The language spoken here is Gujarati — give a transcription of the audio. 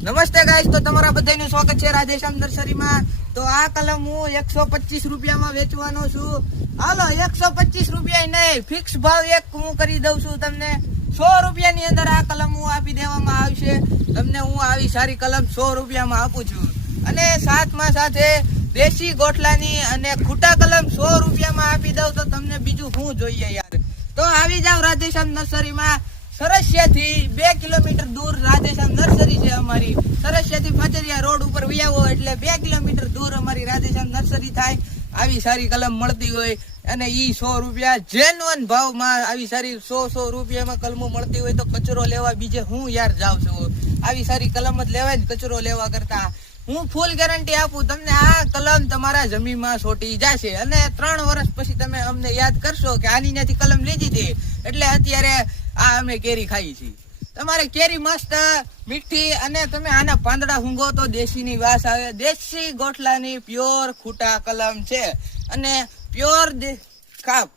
નમસ્તે ગાઈસ, તો તમારા બધાનું સ્વાગત છે રાધેશ્યામ નર્સરીમાં। તો આ કલમ હું 125 રૂપિયામાં વેચવાનો છું। હાલો 125 રૂપિયા નહીં, ફિક્સ ભાવ એક હું કરી દઉં છું તમને। 100 રૂપિયાની અંદર આ કલમ હું આપી દેવામાં આવશે તમને। હું આવી સારી કલમ 100 રૂપિયામાં આપું છું અને સાથમાં સાથે દેશી ગોઠલાની અને ખૂટા કલમ 100 રૂપિયામાં આપી દઉં તો તમને બીજું શું જોઈએ યાર। તો આવી જાવ રાધેશ્યામ નર્સરીમાં। સરસિયાથી 2 કિલોમીટર દૂર રાધેશ્યામ નર્સરી છે અમારી। સરસિયાથી ફાજરિયા રોડ ઉપર વ્યાવો એટલે 2 કિલોમીટર દૂર અમારી રાધેશ્યામ નર્સરી થાય। આવી સારી કલમ મળતી હોય અને ઈ 100 રૂપિયા જેન્યુઅન ભાવમાં આવી સારી 100 રૂપિયામાં કલમો મળતી હોય તો કચરો લેવા બીજે હું યાર જાઉં છું। આવી સારી કલમ જ લેવાય ને કચરો લેવા કરતા। હું ફૂલ ગેરંટી આપું તમને, આ કલમ તમારા જમીનમાં સોટી જશે અને 3 વર્ષ પછી તમે અમને યાદ કરશો કે આની ત્યાંથી કલમ લીધી હતી એટલે અત્યારે આ અમે કેરી ખાઈ છીએ। તમારે કેરી મસ્ત મીઠી અને તમે આના પાંદડા હુંગો તો દેશીની વાસ આવે। દેશી ગોઠલાની પ્યોર ખૂટા કલમ છે અને પ્યોર કાપ